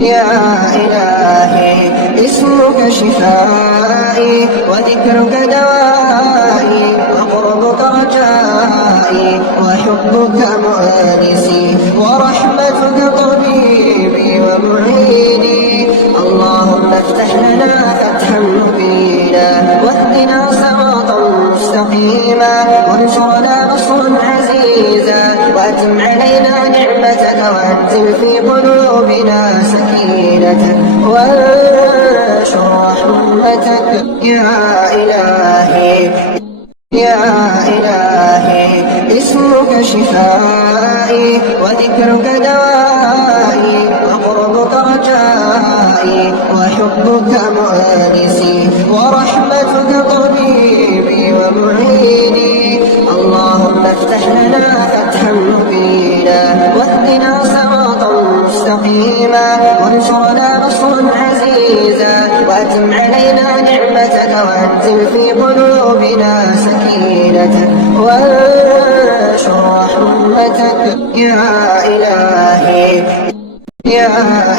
يا إلهي اسمك شفائي وذكرك دوائي وقربك رجائي وحبك مؤنسي ورحمتك طبيبي ومعيني. اللهم افتح لنا فتحا مبينا واهدنا صراطا مستقيما وانصرنا نصرا عزيزا واتم علينا نعمتك وانزل في قلوبنا سكينتك وانشر رحمتك. يا إلهي يا إلهي اسمك شفائي وذكرك دوائي وقربك رجائي وحبك مؤنسي ورحمتك طبيبي ومعيني. اللهم افتح لنا فتحا مبينا واهدنا صراطا مستقيما وانصرنا نصرا عزيزا واتم علينا نعمتك وانزل في قلوبنا سكينتك وانشر رحمتك. يا إلهي يا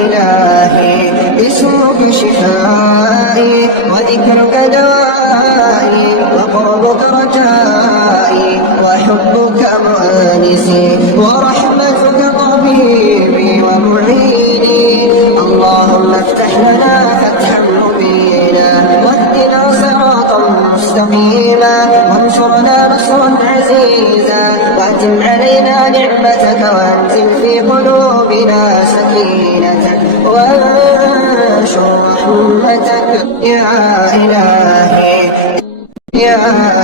إلهي اسمك شفائي وذكرك دوائي وقربك رجائي وحبك مؤنسي ورحمتك طبيبي ومعيني. اللهم افتح لنا فتحا مبينا واهدنا صراطا مستقيما وانصرنا نصرا عزيزا واتم علينا نعمتك وانزل في قلوبنا سكينتك وانشر رحمتك. يا إلهي يا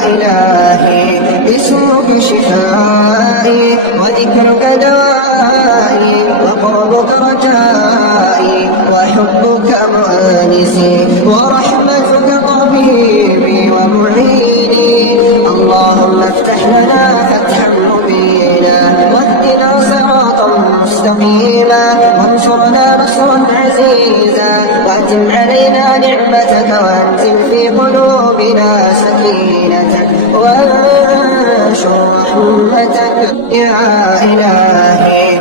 إلهي اسمك شفائي وذكرك دوائي وقربك رجائي وحبك مؤنسي ورحمتك طبيبي ومعيني. اللهم افتح لنا فتحا مبينا واهدنا صراطا مستقيما وانصرنا نصرا عزيزا واتم علينا نعمتك وانزل في قلوبنا سكينتك وانشر رحمتك. يا إلهي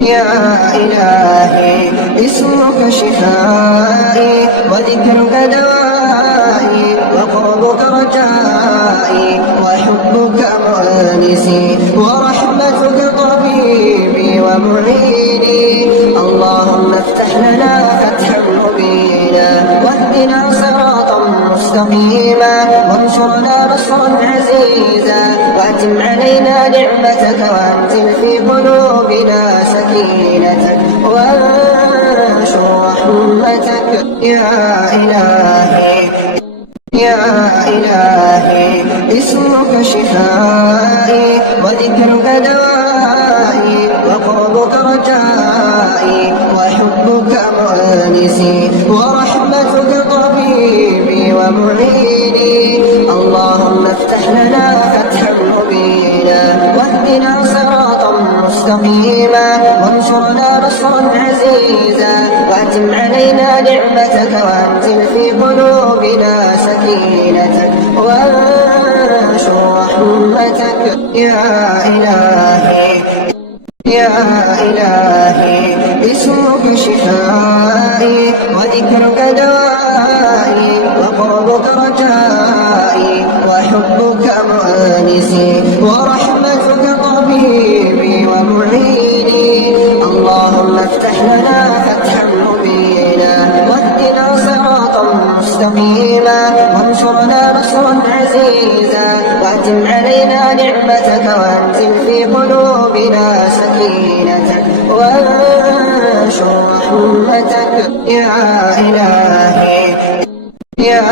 يا إلهي اسمك شفائي وذكرك دوائي وقربك رجائي وحبك مؤنسي ورحمتك طبيبي ومعيني. اللهم افتح لنا فتحا مبينا واهدنا صراطا مستقيما وانصرنا نصرا عزيزا واتم علينا نعمتك وانزل في قلوبنا سكينتك وانشر رحمتك. يا إلهي يا إلهي اسمك شفائي وذكرك دوائي وقربك رجائي وحبك مؤنسي ورحمتك طبيبي ومعيني. اللهم افتح لنا فتحا مبينا واهدنا صراطا مستقيما وانصرنا نصرا عزيزا واتم علينا نعمتك وانزل في قلوبنا سكينتك وانشر رحمتك. يا إلهي يا إلهي اسمك شفائي وذكرك دوائي وقربك رجائي وحبك مؤنسي ورحمتك طبيبي ومعيني. اللهم افتح لنا فتحا مبينا واهدنا صراطا مستقيما وانصرنا نصرا عزيزا واتم علينا نعمتك وانزل في قلوبنا سكينتك وانشر رحمتك. يا إلهي يا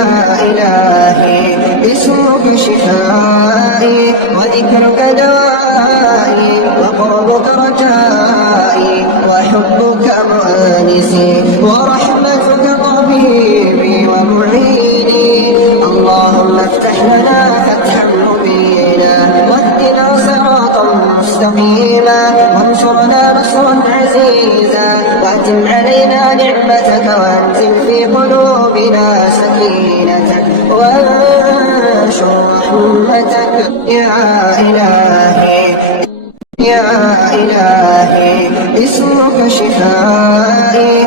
إلهي اسمك شفائي وذكرك دوائي وقربك رجائي وحبك مؤنسي ورحمتك طبيبي ومعيني. اللهم افتح لنا فتحا مبينا واهدنا صراطا مستقيما وانصرنا نصرا عزيزا واتم علينا نعمتك وانزل في قلوبنا سكينتك وانشر رحمتك. يا إلهي يا إلهي اسمك شفائي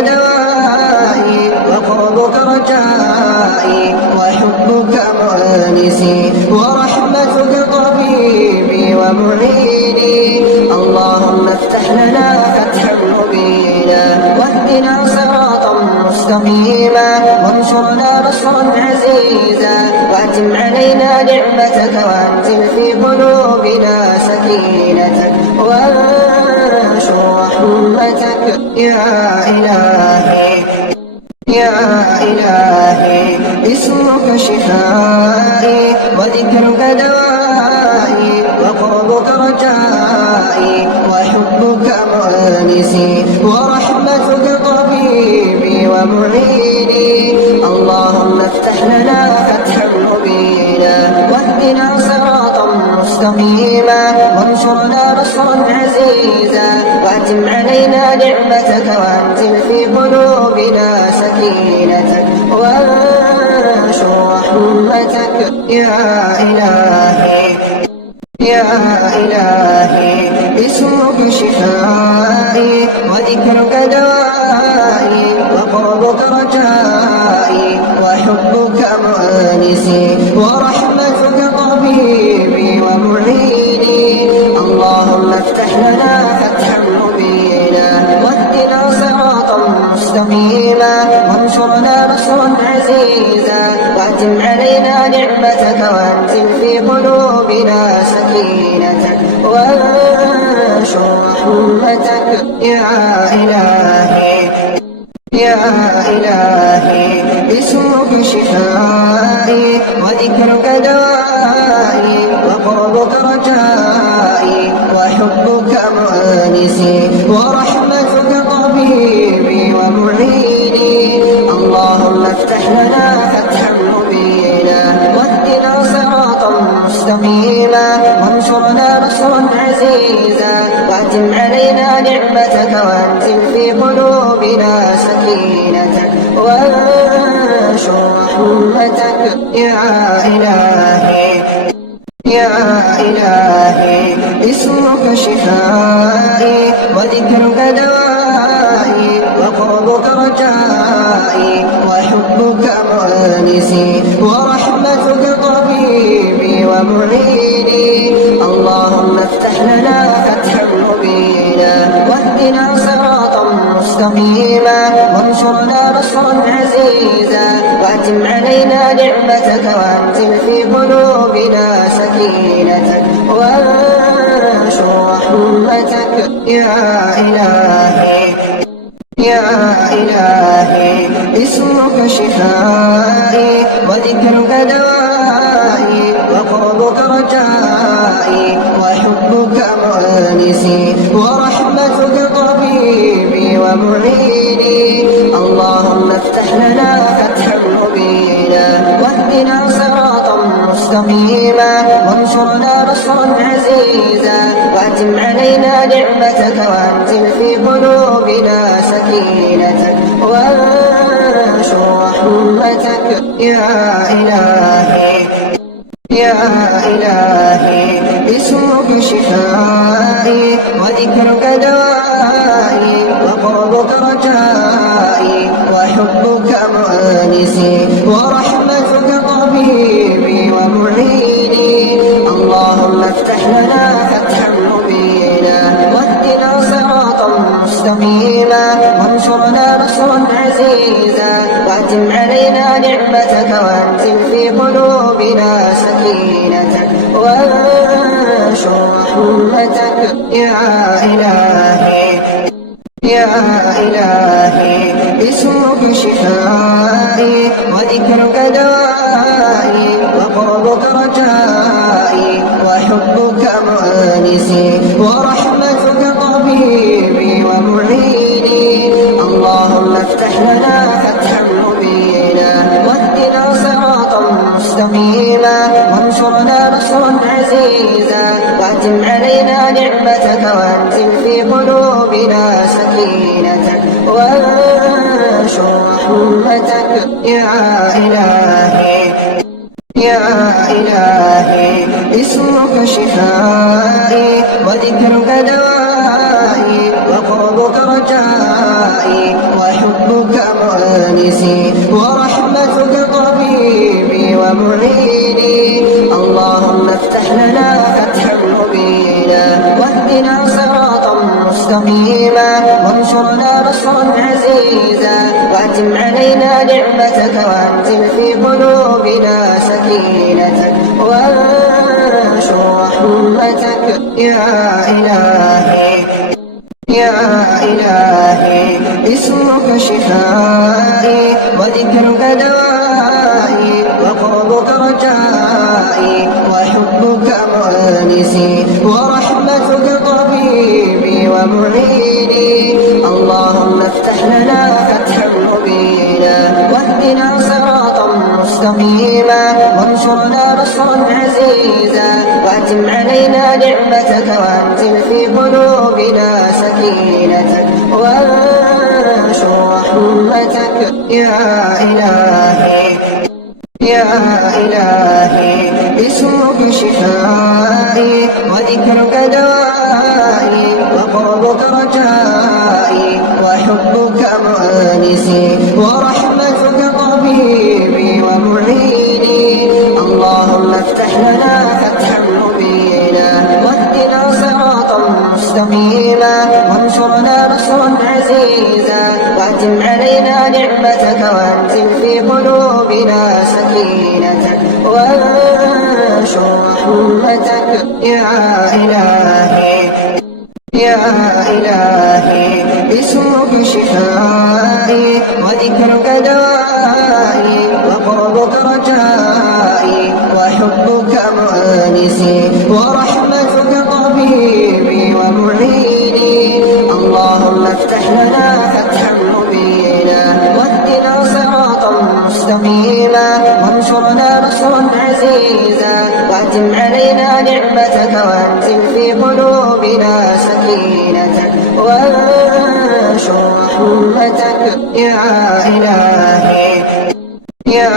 دوائي وقربك رجائي وحبك مؤنسي ورحمتك طبيبي ومعيني. اللهم افتح لنا فتحا مبينا واهدنا صراطا مستقيما وانصرنا نصرا عزيزا واتم علينا نعمتك وانزل في قلوبنا سكينتك وانشر رحمتك يا إلهي يا إلهي. اسمك شفائي وذكرك دوائي وقربك رجائي وحبك مؤنسي ورحمتك طبيبي ومعيني. اللهم افتح لنا فتحا مبينا واهدنا صراطا مستقيما وانصرنا نصرا عزيزا واتم علينا نعمتك وانزل في قلوبنا سكينتك وانشر رحمتك يا إلهي يا إلهي. اسمك شفائي وذكرك دوائي وقربك رجائي وحبك مؤنسي ورحمتك طبيبي ومعيني. اللهم افتح لنا فتحا مبينا واهدنا صراطا مستقيما وانصرنا نصرا عزيزا واتم علينا نعمتك وانزل في قلوبنا سكينتك وانشر رحمتك يا إلهي يا إلهي. اسمك شفائي وذكرك دوائي وقربك رجائي وحبك مؤنسي ورحمتك طبيبي ومعيني. اللهم افتح لنا فتحا مبينا واهدنا صراطا مستقيما وانصرنا نصرا عزيزا واتم علينا نعمتك وانزل في قلوبنا سكينتك وانشر رحمتك يا إلهي يا إلهي. اسمك شفائي وذكرك دوائي وقربك رجائي وحبك مؤنسي ورحمتك طبيبي ومعيني. اللهم افتح لنا فتحا مبينا واهدنا صراطا مستقيما وانصرنا نصرا عزيزا واتم علينا نعمتك وانزل في قلوبنا سكينتك وانشر رحمتك يا إلهي يا إلهي. اسمك شفائي وذكرك دوائي وقربك رجائي وحبك مؤنسي ورحمتك طبيبي ومعيني. اللهم افتح لنا فتحا مبينا واهدنا صراطا مستقيما وانصرنا نصرا عزيزا واتم علينا نعمتك وانزل في قلوبنا سكينتك وانشر رحمتك يا إلهي يا إلهي. اسمك شفائي وذكرك دوائي وقربك رجائي وحبك مؤنسي ورحمتك طبيبي ومعيني. اللهم افتح لنا فتحا مبينا واهدنا صراطا مستقيما وانصرنا نصرا عزيزا واتم علينا نعمتك وانزل في قلوبنا سكينتك وانشر رحمتك يا إلهي يا إلهي. اسمك شفائي وذكرك دوائي وقربك رجائي وحبك مؤنسي ورحمتك طبيبي ومعيني. اللهم افتح لنا فتحا مبينا واهدنا صراطا مستقيما وانصرنا نصرا عزيزا واتم علينا نعمتك وانزل في قلوبنا سكينتك وانشر رحمتك يا إلهي يا إلهي. اسمك شفائي وذكرك دوائي وقربك رجائي وحبك وانصرنا نصرا عزيزا وأتم علينا نعمتك وأنزل في قلوبنا سكينتك وانشر رحمتك يا إلهي يا إلهي. اسمك شفائي وذكرك دوائي وقربك رجائي وحبك مؤنسي ورحمتك طبيبي ومعيني. اللهم افتح لنا فتحا مبينا واهدنا صراطا مستقيما وانصرنا نصرا عزيزا وأتم علينا نعمتك وأنزل في قلوبنا سكينتك وانشر رحمتك يا إلهي يا إلهي. اسمك شفائي وذكرك دوائي وقربك رجائي وحبك مؤنسي ورحمتك طبيبي ومعيني. اللهم افتح لنا فتحا مبينا واهدنا صراطا مستقيما وانصرنا نصرا عزيزا وأتم علينا نعمتك وأنزل في قلوبنا سكينتك وانشر رحمتك يا إلهي يا إلهي. اسمك شفائي وذكرك دوائي وقربك رجائي وحبك مؤنسي ورحمتك طبيبي ومعيني. اللهم افتح لنا فتحا مبينا واهدنا صراطا مستقيما وانصرنا نصرا عزيزا وأتم علينا نعمتك وأنزل في قلوبنا سكينتك وانشر رحمتك يا إلهي يا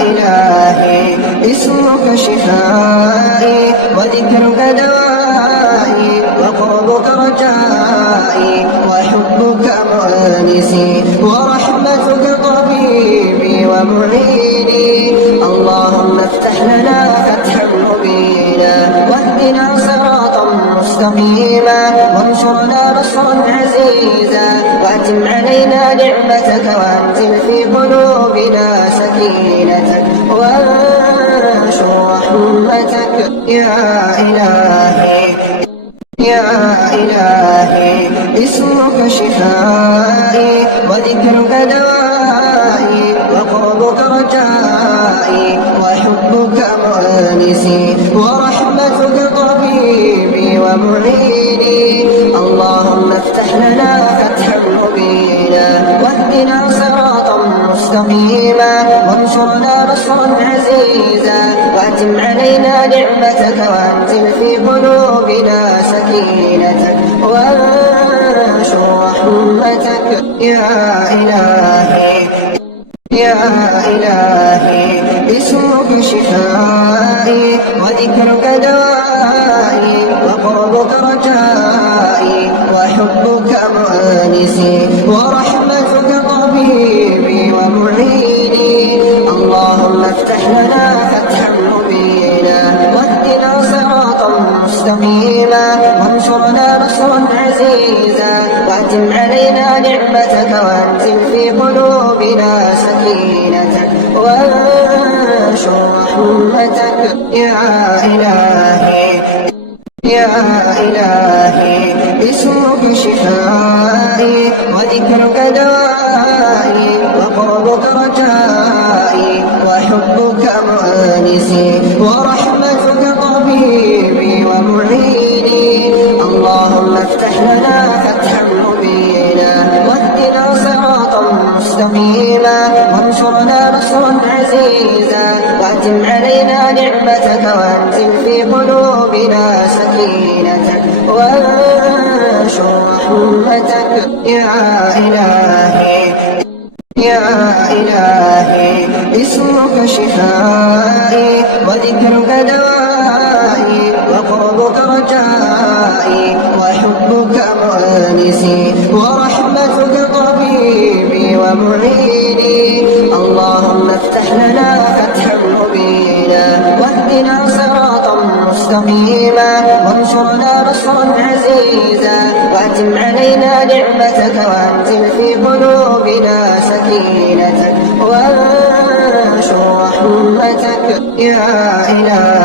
إلهي. اسمك شفائي وذكرك دوائي وقربك رجائي وحبك مؤنسي ورحمتك طبيبي ومعيني. اللهم افتح لنا فتحا مبينا واهدنا صراطا مستقيما وانصرنا نصرا عزيزا وأتم علينا نعمتك وأنزل في قلوبنا سكينتك وانشر رحمتك يا إلهي يا إلهي. اسمك شفائي وذكرك دوائي وقربك رجائي وحبك مؤنسي ورحمتك طبيبي ومعيني. اللهم افتح لنا فتحا مبينا واهدنا صراطا مستقيما وانصرنا نصرا عزيزا وأتم علينا نعمتك وأنزل في قلوبنا سكينتك وانشر رحمتك يا إلهي يا إلهي. اسمك شفائي وذكرك دوائي وقربك رجائي وحبك مؤنسي ورحمتك طبيبي ومعيني. اللهم افتح لنا فتحا مبينا واهدنا صراطا مستقيما وانصرنا نصرا عزيزا وأتم علينا نعمتك وأنزل في قلوبنا سكينتك وانشر رحمتك يا إلهي يا إلهي. اسمك شفائي وذكرك دوائي وقربك رجائي وحبك مؤنسي ورحمتك طبيبي ومعيني. اللهم افتح لنا فتحا مبينا واهدنا صراطا مستقيما وانصرنا نصرا عزيزا وأتم علينا نعمتك وأنزل في قلوبنا سكينتك وانشر رحمتك يا إلهي يا إلهي. اسمك شفائي وذكرك دوائي وقربك رجائي وحبك مؤنسي ورحمتك طبيبي ومعيني. اللهم افتح لنا فتحا مبينا واهدنا صراطا مستقيما وانصرنا نصرا عزيزا وأتم علينا نعمتك وأنزل في قلوبنا سكينتك وانشر رحمتك يا إله